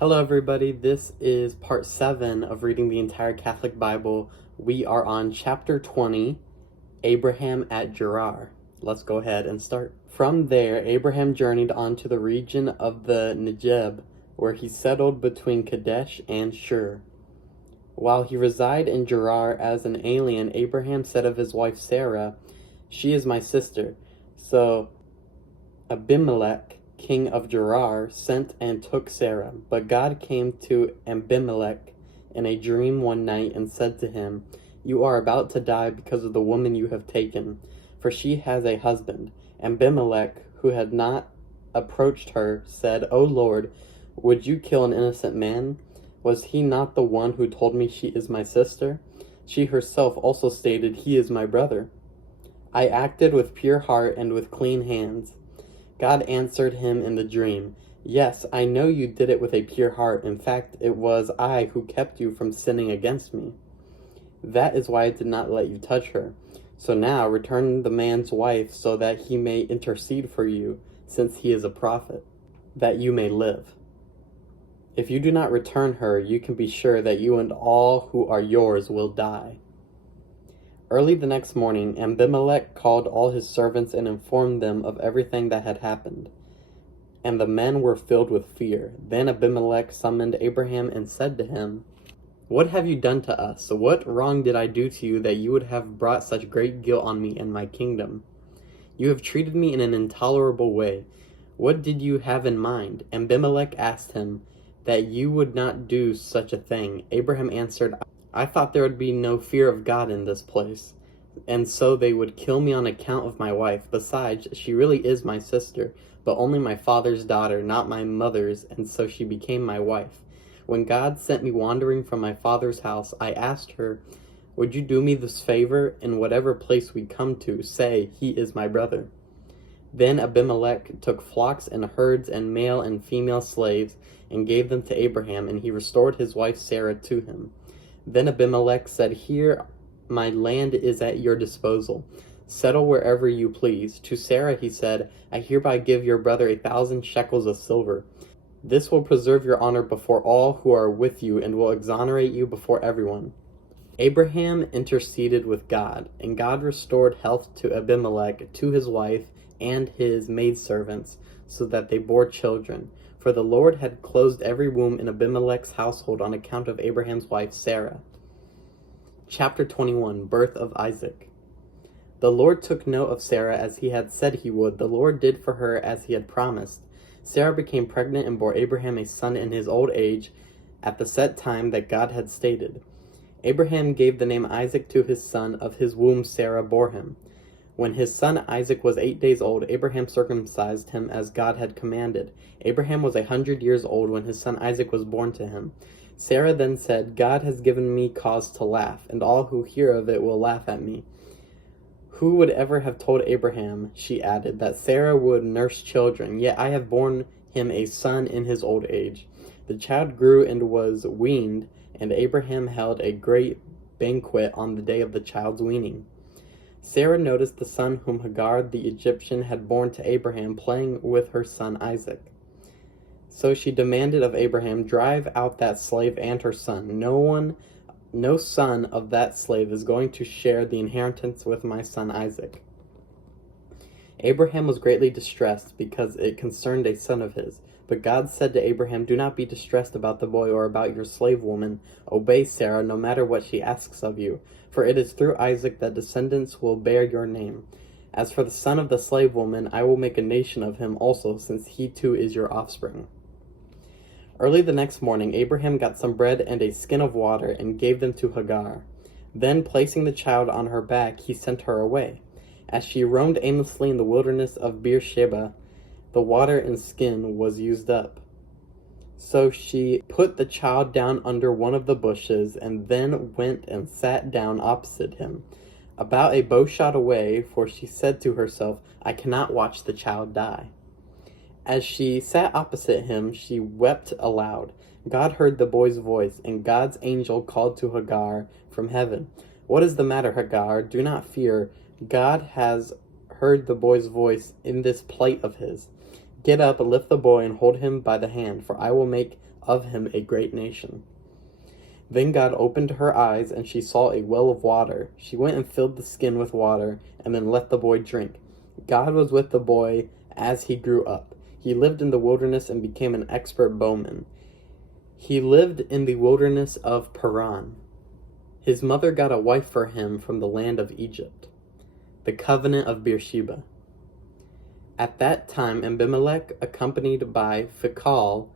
Hello, everybody. This is part 7 of reading the entire Catholic Bible. We are on chapter 20, Abraham at Gerar. Let's go ahead and start. From there, Abraham journeyed on to the region of the Negev, where he settled between Kadesh and Shur. While he resided in Gerar as an alien, Abraham said of his wife Sarah, "She is my sister." So Abimelech, king of Gerar, sent and took Sarah. But God came to Abimelech in a dream one night and said to him, "You are about to die because of the woman you have taken, for she has a husband." Abimelech, who had not approached her, said, "O Lord, would you kill an innocent man? Was he not the one who told me she is my sister? She herself also stated, 'He is my brother.' I acted with pure heart and with clean hands." God answered him in the dream, "Yes, I know you did it with a pure heart. In fact, it was I who kept you from sinning against me. That is why I did not let you touch her. So now return the man's wife so that he may intercede for you, since he is a prophet, that you may live. If you do not return her, you can be sure that you and all who are yours will die." Early the next morning, Abimelech called all his servants and informed them of everything that had happened. And the men were filled with fear. Then Abimelech summoned Abraham and said to him, "What have you done to us? What wrong did I do to you that you would have brought such great guilt on me and my kingdom? You have treated me in an intolerable way. What did you have in mind?" Abimelech asked him, "That you would not do such a thing." Abraham answered, "I thought there would be no fear of God in this place, and so they would kill me on account of my wife. Besides, she really is my sister, but only my father's daughter, not my mother's, and so she became my wife. When God sent me wandering from my father's house, I asked her, 'Would you do me this favor? In whatever place we come to, say, he is my brother.' Then Abimelech took flocks and herds and male and female slaves and gave them to Abraham, and he restored his wife Sarah to him. Then Abimelech said, 'Here my land is at your disposal. Settle wherever you please.' To Sarah he said, 'I hereby give your brother 1,000 shekels of silver. This will preserve your honor before all who are with you and will exonerate you before everyone.' Abraham interceded with God, and God restored health to Abimelech, to his wife, and his maidservants, so that they bore children. For the Lord had closed every womb in Abimelech's household on account of Abraham's wife Sarah. Chapter 21, Birth of Isaac. The Lord took note of Sarah as he had said he would. The Lord did for her as he had promised. Sarah became pregnant and bore Abraham a son in his old age at the set time that God had stated. Abraham gave the name Isaac to his son of his womb Sarah bore him. When his son Isaac was 8 days old, Abraham circumcised him as God had commanded. Abraham was 100 years old when his son Isaac was born to him. Sarah then said, "God has given me cause to laugh, and all who hear of it will laugh at me." Who would ever have told Abraham, she added, that Sarah would nurse children? Yet I have borne him a son in his old age. The child grew and was weaned, and Abraham held a great banquet on the day of the child's weaning. Sarah noticed the son whom Hagar the Egyptian had borne to Abraham playing with her son Isaac. So she demanded of Abraham, "Drive out that slave and her son. No son of that slave is going to share the inheritance with my son Isaac." Abraham was greatly distressed because it concerned a son of his. But God said to Abraham, "Do not be distressed about the boy or about your slave woman. Obey Sarah, no matter what she asks of you, for it is through Isaac that descendants will bear your name. As for the son of the slave woman, I will make a nation of him also, since he too is your offspring." Early the next morning, Abraham got some bread and a skin of water and gave them to Hagar. Then, placing the child on her back, he sent her away. As she roamed aimlessly in the wilderness of Beersheba, the water and skin was used up. So she put the child down under one of the bushes and then went and sat down opposite him, about a bowshot away, for she said to herself, "I cannot watch the child die." As she sat opposite him, she wept aloud. God heard the boy's voice, and God's angel called to Hagar from heaven, "What is the matter, Hagar? Do not fear. God has heard the boy's voice in this plight of his. Get up, lift the boy, and hold him by the hand, for I will make of him a great nation. Then God opened her eyes, and she saw a well of water. She went and filled the skin with water, and then let the boy drink. God was with the boy as he grew up. He lived in the wilderness and became an expert bowman. He lived in the wilderness of Paran. His mother got a wife for him from the land of Egypt, the covenant of Beersheba. At that time, Abimelech, accompanied by Phicol,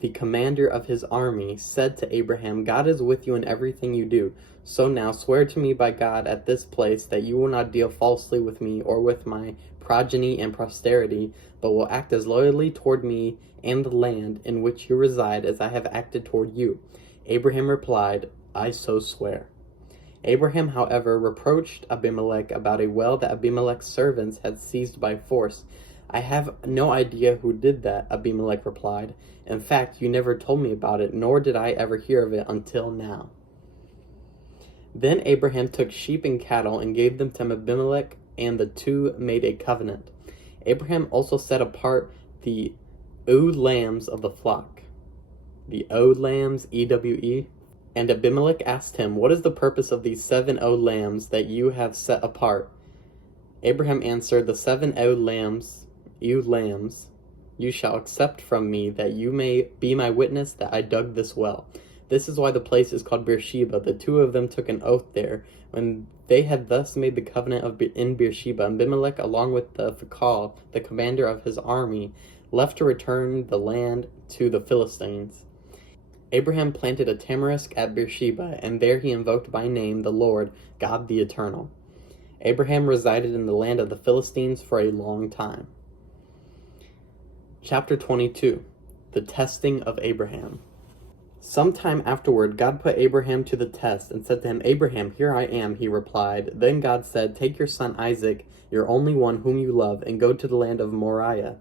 the commander of his army, said to Abraham, God is with you in everything you do. So now swear to me by God at this place that you will not deal falsely with me or with my progeny and posterity, but will act as loyally toward me and the land in which you reside as I have acted toward you. Abraham replied, I so swear. Abraham, however, reproached Abimelech about a well that Abimelech's servants had seized by force. I have no idea who did that, Abimelech replied. In fact, you never told me about it, nor did I ever hear of it until now. Then Abraham took sheep and cattle and gave them to Abimelech, and the two made a covenant. Abraham also set apart the ewe lambs of the flock. The ewe lambs, EWE. And Abimelech asked him, What is the purpose of these 7 ewe lambs that you have set apart? Abraham answered, The 7 ewe lambs you shall accept from me, that you may be my witness that I dug this well. This is why the place is called Beersheba. The two of them took an oath there. When they had thus made the covenant in Beersheba, Abimelech, along with the Phicol, the commander of his army, left to return the land to the Philistines. Abraham planted a tamarisk at Beersheba, and there he invoked by name the Lord, God the Eternal. Abraham resided in the land of the Philistines for a long time. Chapter 22. The Testing of Abraham. Sometime afterward, God put Abraham to the test and said to him, Abraham, here I am, he replied. Then God said, Take your son Isaac, your only one whom you love, and go to the land of Moriah.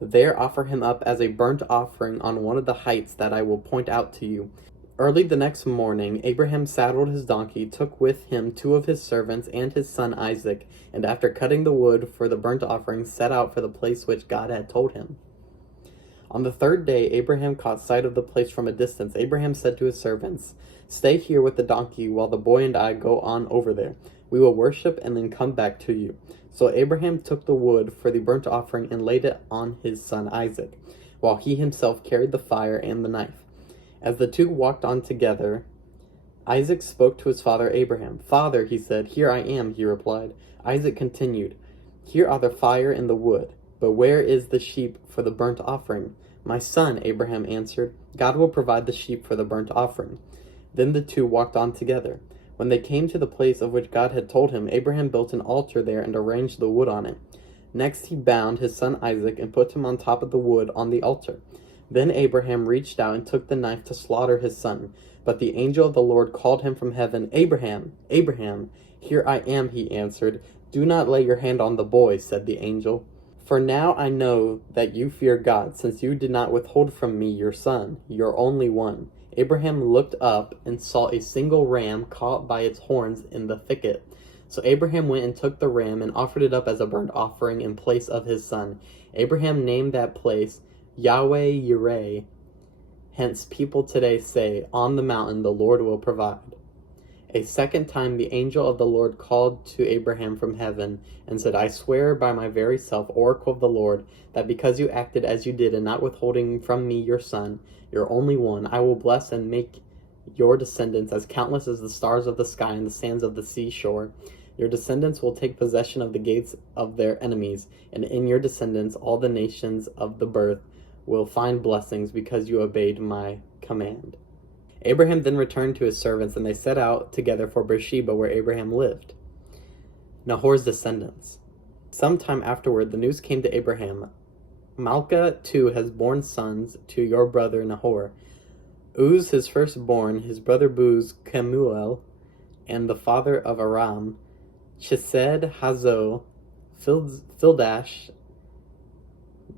There offer him up as a burnt offering on one of the heights that I will point out to you. Early the next morning, Abraham saddled his donkey, took with him 2 of his servants and his son Isaac, and after cutting the wood for the burnt offering, set out for the place which God had told him. On the 3rd day, Abraham caught sight of the place from a distance. Abraham said to his servants, Stay here with the donkey while the boy and I go on over there. We will worship and then come back to you. So Abraham took the wood for the burnt offering and laid it on his son Isaac, while he himself carried the fire and the knife. As the two walked on together, Isaac spoke to his father Abraham. Father, he said. Here I am, he replied. Isaac continued, Here are the fire and the wood, but where is the sheep for the burnt offering? My son, Abraham answered, God will provide the sheep for the burnt offering. Then the two walked on together. When they came to the place of which God had told him, Abraham built an altar there and arranged the wood on it. Next he bound his son Isaac and put him on top of the wood on the altar. Then Abraham reached out and took the knife to slaughter his son. But the angel of the Lord called him from heaven, Abraham, Abraham. Here I am, he answered. Do not lay your hand on the boy, said the angel. For now I know that you fear God, since you did not withhold from me your son, your only one. Abraham looked up and saw a single ram caught by its horns in the thicket. So Abraham went and took the ram and offered it up as a burnt offering in place of his son. Abraham named that place Yahweh Yireh. Hence people today say, On the mountain the Lord will provide. A second time the angel of the Lord called to Abraham from heaven and said, I swear by my very self, oracle of the Lord, that because you acted as you did in not withholding from me your son, your only one, I will bless and make your descendants as countless as the stars of the sky and the sands of the seashore. Your descendants will take possession of the gates of their enemies, and in your descendants all the nations of the earth will find blessings because you obeyed my command. Abraham then returned to his servants, and they set out together for Beersheba, where Abraham lived. Nahor's descendants. Sometime afterward, the news came to Abraham, Milcah too has borne sons to your brother Nahor. Uz, his firstborn, his brother Buz, Kemuel, and the father of Aram, Chesed, Hazo, Fildash,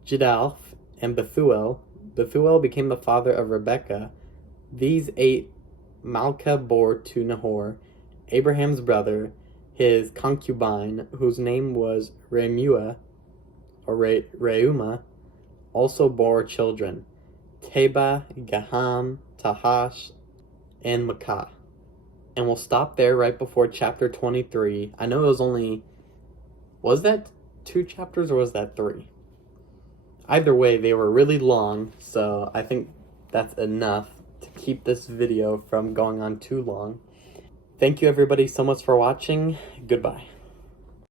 Jidalf, and Bethuel. Bethuel became the father of Rebekah. These 8 Milcah bore to Nahor, Abraham's brother, his concubine, whose name was Reumah, also bore children. Teba, Gaham, Tahash, and Makah. And we'll stop there right before chapter 23. I know it was only... Was that 2 chapters or was that 3? Either way, they were really long, so I think that's enough to keep this video from going on too long. Thank you everybody so much for watching. Goodbye.